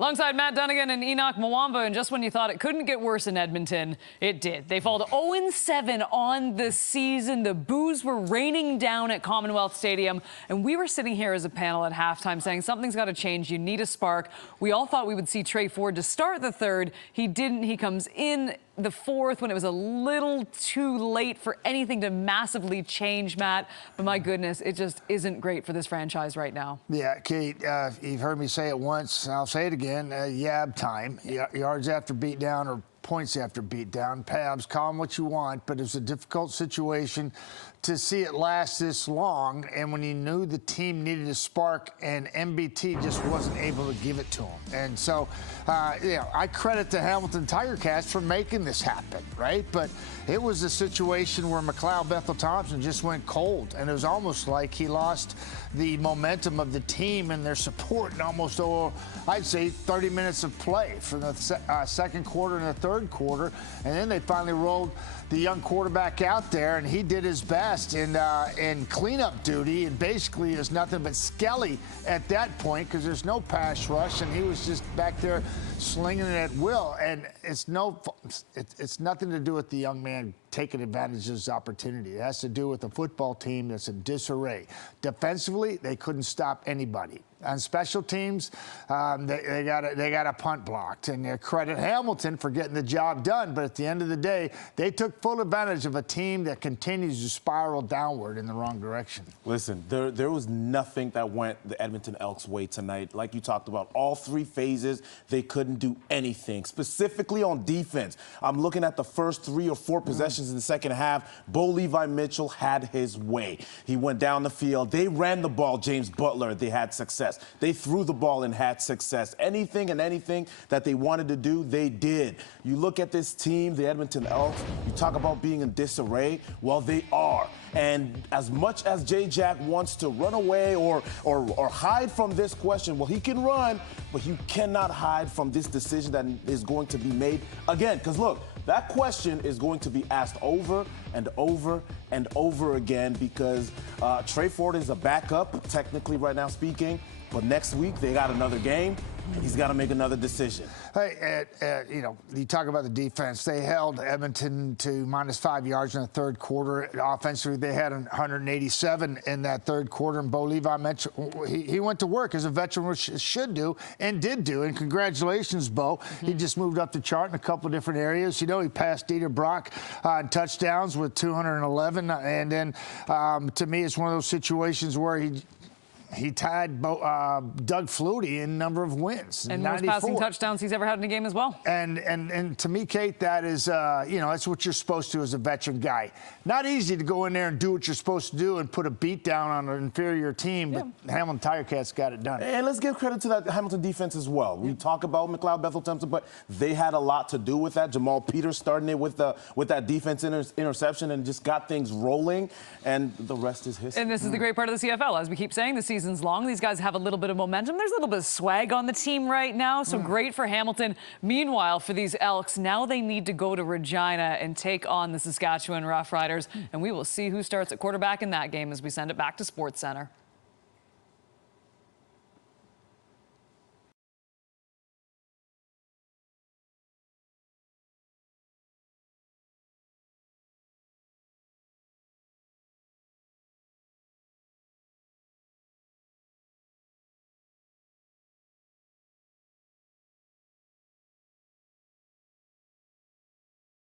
Alongside Matt Dunnigan and Enoch Mwamba, and just when you thought it couldn't get worse in Edmonton, it did. They fall to 0-7 on the season. The boos were raining down at Commonwealth Stadium, and we were sitting here as a panel at halftime saying something's got to change. You need a spark. We all thought we would see Trey Ford to start the third. He didn't. He comes in the fourth when it was a little too late for anything to massively change, Matt. But my goodness, it just isn't great for this franchise right now. Yeah, Kate, you've heard me say it once, and I'll say it again. Yab time, yards after beatdown or points after beatdown. Pabs, call them what you want, but it's a difficult situation to see it last this long. And when you knew the team needed a spark and MBT just wasn't able to give it to them. And so, I credit the Hamilton Tiger Cats for making this happen, right? But it was a situation where McLeod Bethel-Thompson just went cold. And it was almost like he lost the momentum of the team and their support in almost, I'd say, 30 minutes of play from the second quarter and the third quarter. And then they finally rolled the young quarterback out there, and he did his best in cleanup duty, and basically is nothing but Skelly at that point because there's no pass rush, and he was just back there slinging it at will. And it's nothing to do with the young man taking advantage of his opportunity. It has to do with a football team that's in disarray. Defensively, they couldn't stop anybody. On special teams, they got a punt blocked, and credit Hamilton for getting the job done. But at the end of the day, they took full advantage of a team that continues to spiral downward in the wrong direction. Listen, there was nothing that went the Edmonton Elks' way tonight. Like you talked about, all three phases, they couldn't do anything. Specifically on defense, I'm looking at the first 3 or 4 possessions in the second half. Bo Levi Mitchell had his way. He went down the field. They ran the ball, James Butler. They had success. They threw the ball and had success. Anything and anything that they wanted to do, they did. You look at this team, the Edmonton Elks, you talk about being in disarray. Well, they are. And as much as J-Jack wants to run away or hide from this question, well, he can run, but you cannot hide from this decision that is going to be made again. Because, look, that question is going to be asked over and over and over again because Trey Ford is a backup, technically right now speaking. But next week, they got another game, and he's got to make another decision. Hey, you talk about the defense. They held Edmonton to -5 yards in the third quarter. Offensively, they had 187 in that third quarter, and Bo Levi Mitchell, he went to work as a veteran should do and did do. And congratulations, Bo. He just moved up the chart in a couple of different areas. You know, he passed Dieter Brock in touchdowns with 211. And then, to me, it's one of those situations where he tied Doug Flutie in number of wins. And most passing touchdowns he's ever had in a game as well. And to me, Kate, that is, that's what you're supposed to do as a veteran guy. Not easy to go in there and do what you're supposed to do and put a beat down on an inferior team, but Hamilton Tiger Cats got it done. And let's give credit to that Hamilton defense as well. We talk about McLeod Bethel-Thompson, but they had a lot to do with that. Jamal Peters starting it with that defense interception and just got things rolling, and the rest is history. And this is the great part of the CFL. As we keep saying, the season's long. These guys have a little bit of momentum. There's a little bit of swag on the team right now, so great for Hamilton. Meanwhile, for these Elks, now they need to go to Regina and take on the Saskatchewan Roughriders, and we will see who starts at quarterback in that game as we send it back to SportsCenter.